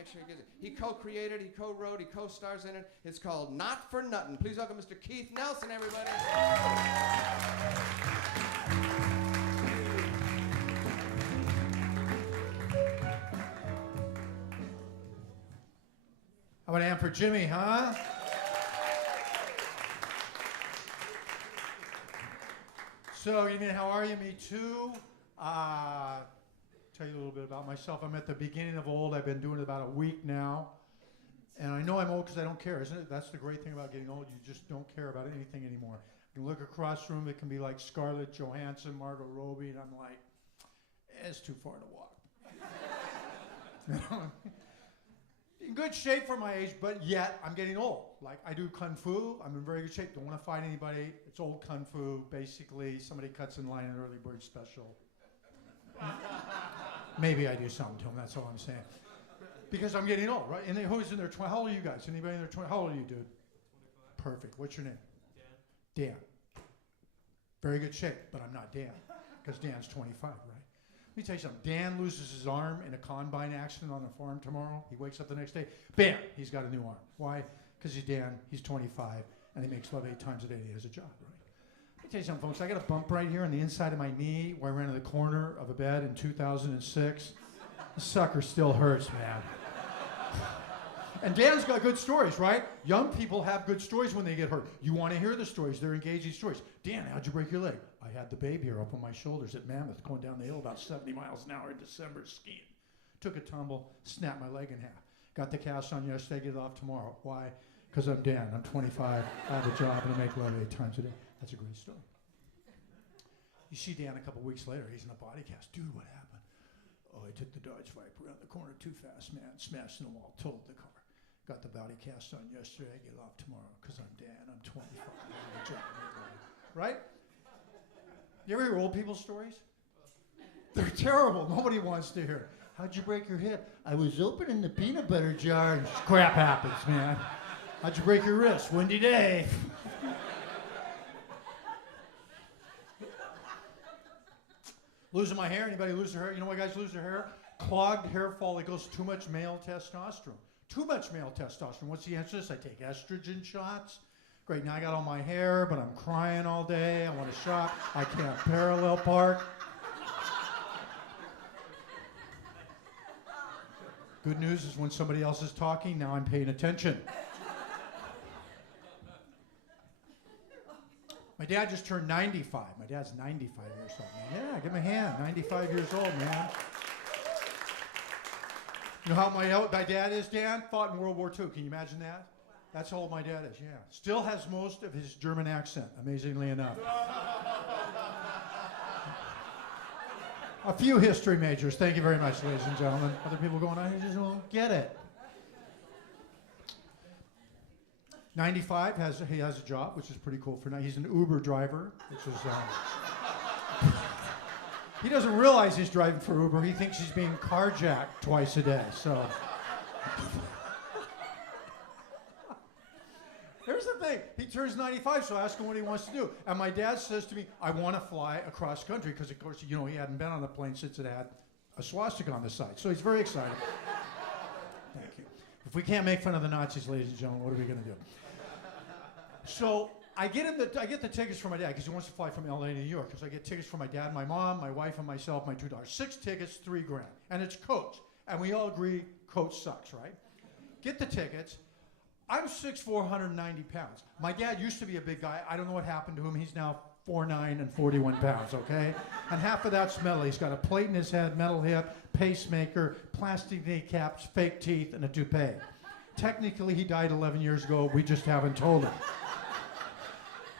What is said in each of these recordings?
make sure he gets it. He co-created, he co-wrote, he co-stars in it. It's called Not for Nuttin'. Please welcome Mr. Keith Nelson, everybody. How about a hand for Jimmy, huh? So, you mean, how are you? Me too. Tell you a little bit about myself. I'm at the beginning of old. I've been doing it about a week now. And I know I'm old because I don't care, isn't it? That's the great thing about getting old. You just don't care about anything anymore. You can look across the room. It can be like Scarlett Johansson, Margot Robbie, and I'm like, it's too far to walk. In good shape for my age, but yet I'm getting old. Like, I do kung fu. I'm in very good shape. Don't want to fight anybody. It's old kung fu. Basically, somebody cuts in line an early bird special. Maybe I do something to them. That's all I'm saying. Because I'm getting old, right? And who's in their 20s? How old are you guys? Anybody in their 20s? How old are you, dude? 25. Perfect. What's your name? Dan. Dan. Very good shape, but I'm not Dan. Because Dan's 25, right? Let me tell you something. Dan loses his arm in a combine accident on the farm tomorrow. He wakes up the next day. Bam! He's got a new arm. Why? Because he's Dan. He's 25, and he makes love 8 times a day. He has a job, right? Let me tell you something, folks. I got a bump right here on the inside of my knee where I ran to the corner of a bed in 2006. The sucker still hurts, man. And Dan's got good stories, right? Young people have good stories when they get hurt. You want to hear the stories. They're engaging stories. Dan, how'd you break your leg? I had the baby here up on my shoulders at Mammoth going down the hill about 70 miles an hour in December skiing. Took a tumble, snapped my leg in half. Got the cast on yesterday, get it off tomorrow. Why? Because I'm Dan. I'm 25. I have a job and I make love 8 times a day. That's a great story. You see Dan a couple weeks later. He's in a body cast. Dude, what happened? Oh, I took the Dodge Viper around the corner too fast, man. Smashed in the wall, totaled the car. Got the body cast on yesterday, get it off tomorrow, because I'm Dan, I'm 25. Right? You ever hear old people's stories? They're terrible. Nobody wants to hear. How'd you break your hip? I was opening the peanut butter jar and crap happens, man. How'd you break your wrist? Windy day. Losing my hair. Anybody lose their hair? You know why guys lose their hair? Clogged hair follicles, too much male testosterone. Too much male testosterone. What's the answer to this? I take estrogen shots. Great, now I got all my hair, but I'm crying all day. I want to shop. I can't parallel park. Good news is when somebody else is talking, now I'm paying attention. My dad just turned 95. My dad's 95 years old, man. Yeah, give him a hand. 95 years old, man. You know how my dad is, Dan? Fought in World War II. Can you imagine that? That's how old my dad is, yeah. Still has most of his German accent, amazingly enough. A few history majors. Thank you very much, ladies and gentlemen. Other people going, I just won't get it. 95, he has a job, which is pretty cool for now. He's an Uber driver, which is... He doesn't realize he's driving for Uber. He thinks he's being carjacked twice a day, so... Here's the thing. He turns 95, so I ask him what he wants to do. And my dad says to me, I want to fly across country, because, of course, you know, he hadn't been on a plane since it had a swastika on the side. So he's very excited. Thank you. If we can't make fun of the Nazis, ladies and gentlemen, what are we going to do? So... I get the tickets for my dad because he wants to fly from LA to New York. Because I get tickets for my dad, my mom, my wife, and myself, my 2 daughters. 6 tickets, $3,000, and it's Coach. And we all agree Coach sucks, right? Get the tickets. I'm 6'4", 190 pounds. My dad used to be a big guy. I don't know what happened to him. He's now 4'9" and 41 pounds. Okay, and half of that's metal. He's got a plate in his head, metal hip, pacemaker, plastic kneecaps, fake teeth, and a toupee. Technically, he died 11 years ago. We just haven't told him.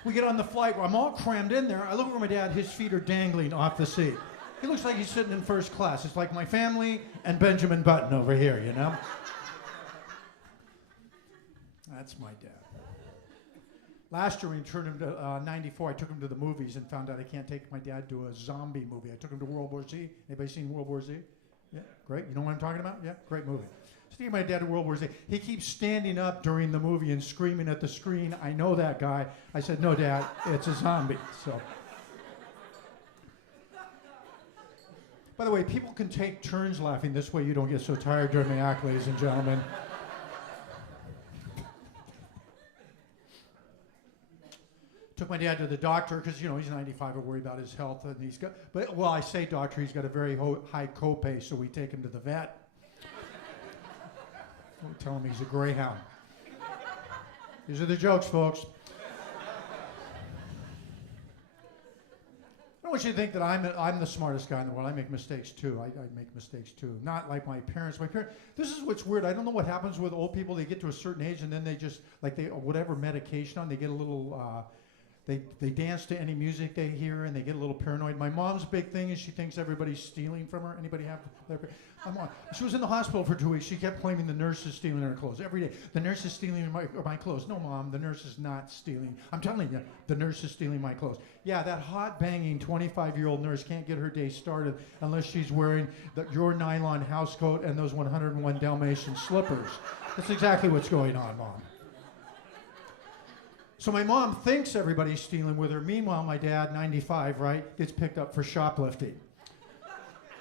We get on the flight where I'm all crammed in there. I look over my dad, his feet are dangling off the seat. He looks like he's sitting in first class. It's like my family and Benjamin Button over here, you know? That's my dad. Last year when he turned him to 94, I took him to the movies and found out I can't take my dad to a zombie movie. I took him to World War Z. Anybody seen World War Z? Yeah, great. You know what I'm talking about? Yeah, great movie. Taking my dad to World War Z. He keeps standing up during the movie and screaming at the screen, I know that guy. I said, no, Dad, it's a zombie. So, By the way, people can take turns laughing. This way you don't get so tired during the act, ladies and gentlemen. Took my dad to the doctor because, you know, he's 95 and worried about his health. And he's got, but, well, I say doctor, he's got a very high copay, so we take him to the vet. Don't tell him he's a greyhound. These are the jokes, folks. I don't want you to think that I'm the smartest guy in the world. I make mistakes too. I make mistakes too. Not like my parents. This is what's weird. I don't know what happens with old people. They get to a certain age and then they just, like whatever medication on, they get a little, they dance to any music they hear and they get a little paranoid. My mom's big thing is she thinks everybody's stealing from her. Anybody have that? She was in the hospital for 2 weeks. She kept claiming the nurse is stealing her clothes every day. The nurse is stealing my clothes. No, Mom, the nurse is not stealing. I'm telling you, the nurse is stealing my clothes. Yeah, that hot, banging 25-year-old nurse can't get her day started unless she's wearing your nylon housecoat and those 101 Dalmatian slippers. That's exactly what's going on, Mom. So my mom thinks everybody's stealing with her. Meanwhile, my dad, 95, right, gets picked up for shoplifting.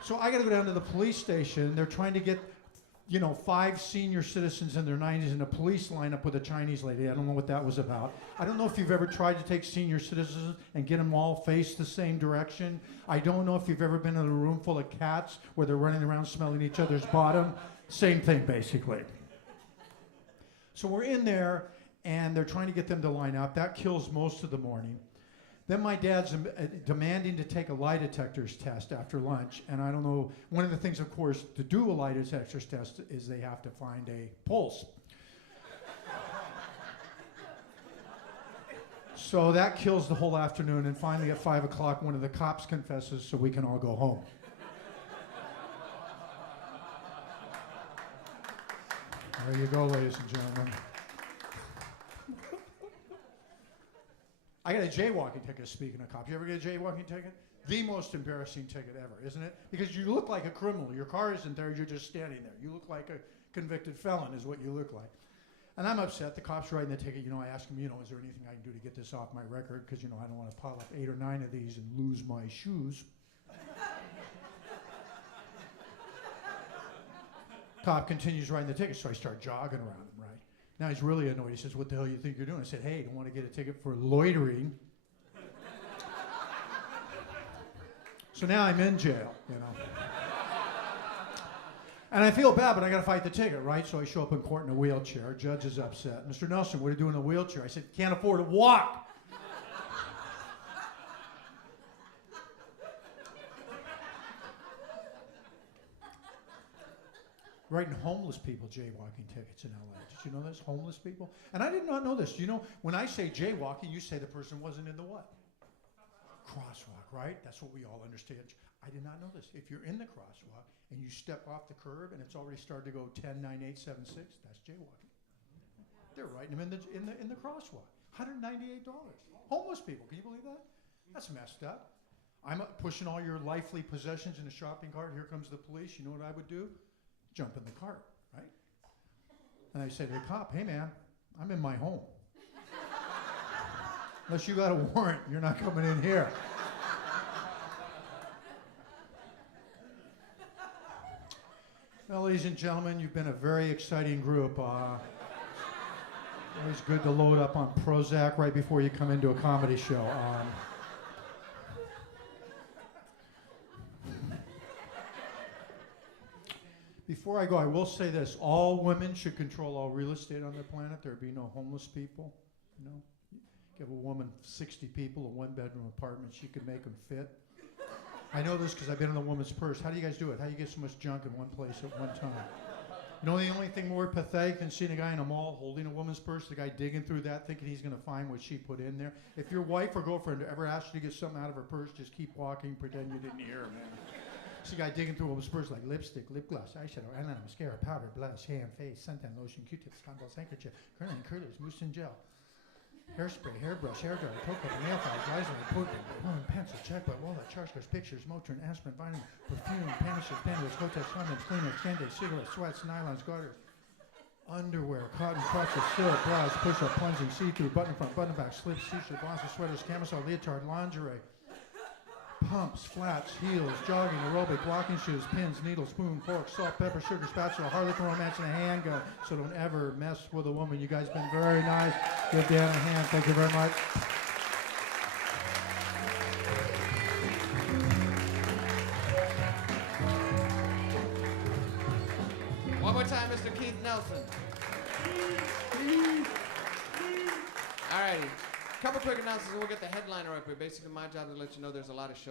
So I got to go down to the police station. They're trying to get, 5 senior citizens in their 90s in a police lineup with a Chinese lady. I don't know what that was about. I don't know if you've ever tried to take senior citizens and get them all face the same direction. I don't know if you've ever been in a room full of cats where they're running around smelling each other's bottom. Same thing, basically. So we're in there, and they're trying to get them to line up. That kills most of the morning. Then my dad's demanding to take a lie detectors test after lunch, and I don't know, one of the things, of course, to do a lie detectors test is they have to find a pulse. So that kills the whole afternoon, and finally at 5 o'clock, one of the cops confesses so we can all go home. There you go, ladies and gentlemen. I got a jaywalking ticket, speaking of cops. You ever get a jaywalking ticket? The most embarrassing ticket ever, isn't it? Because you look like a criminal. Your car isn't there, you're just standing there. You look like a convicted felon is what you look like. And I'm upset. The cop's writing the ticket. I ask him, is there anything I can do to get this off my record? Because, I don't want to pile up 8 or 9 of these and lose my shoes. Cop continues writing the ticket, so I start jogging around him, right? Now he's really annoyed. He says, "What the hell do you think you're doing?" I said, "Hey, don't want to get a ticket for loitering." So now I'm in jail, And I feel bad, but I got to fight the ticket, right? So I show up in court in a wheelchair. Judge is upset. "Mr. Nelson, what are you doing in a wheelchair?" I said, "Can't afford to walk." Writing homeless people jaywalking tickets in LA. Did you know this? Homeless people? And I did not know this. When I say jaywalking, you say the person wasn't in the what? Crosswalk, right? That's what we all understand. I did not know this. If you're in the crosswalk and you step off the curb and it's already started to go 10, 9, 8, 7, 6, that's jaywalking. They're writing them in the crosswalk. $198. Homeless people. Can you believe that? That's messed up. I'm pushing all your lively possessions in a shopping cart. Here comes the police. You know what I would do? Jump in the cart, right? And I say to the cop, "Hey man, I'm in my home. Unless you got a warrant, you're not coming in here." Well, ladies and gentlemen, you've been a very exciting group. Always good to load up on Prozac right before you come into a comedy show. Before I go, I will say this. All women should control all real estate on the planet. There be no homeless people. Give a woman 60 people a one-bedroom apartment. She could make them fit. I know this because I've been in a woman's purse. How do you guys do it? How do you get so much junk in one place at one time? The only thing more pathetic than seeing a guy in a mall holding a woman's purse, the guy digging through that thinking he's going to find what she put in there. If your wife or girlfriend ever asks you to get something out of her purse, just keep walking, pretend you didn't hear her, man. See a guy digging through a woman's purse like lipstick, lip gloss, eyeshadow, eyeliner, mascara, powder, blush, hair and face, suntan, lotion, Q-tips, condoms, handkerchief, curling, curlers, mousse and gel, hairspray, hairbrush, hair dryer, toe cutter, nail file, eyeliner, pouring, pencil, checkbook, wallet, charge cards, pictures, Motrin, aspirin, vitamin, perfume, panties, bandages, Kotex, condoms, Kleenex, Band-Aids, cigarettes, sweats, nylons, garters, underwear, cotton crotches, silk, bras, push-up, plunging, see-through, button front, button back, slips, t-shirt, blouses, sweaters, camisole, leotard, lingerie, pumps, flats, heels, jogging, aerobic, walking shoes, pins, needles, spoon, fork, salt, pepper, sugar, spatula, harlequin romance, and a handgun. So don't ever mess with a woman. You guys been very nice. Give Dan a hand. Thank you very much. One more time, Mr. Keith Nelson. All righty. Couple quick announcements and we'll get the headliner up here. Basically, my job is to let you know there's a lot of shows.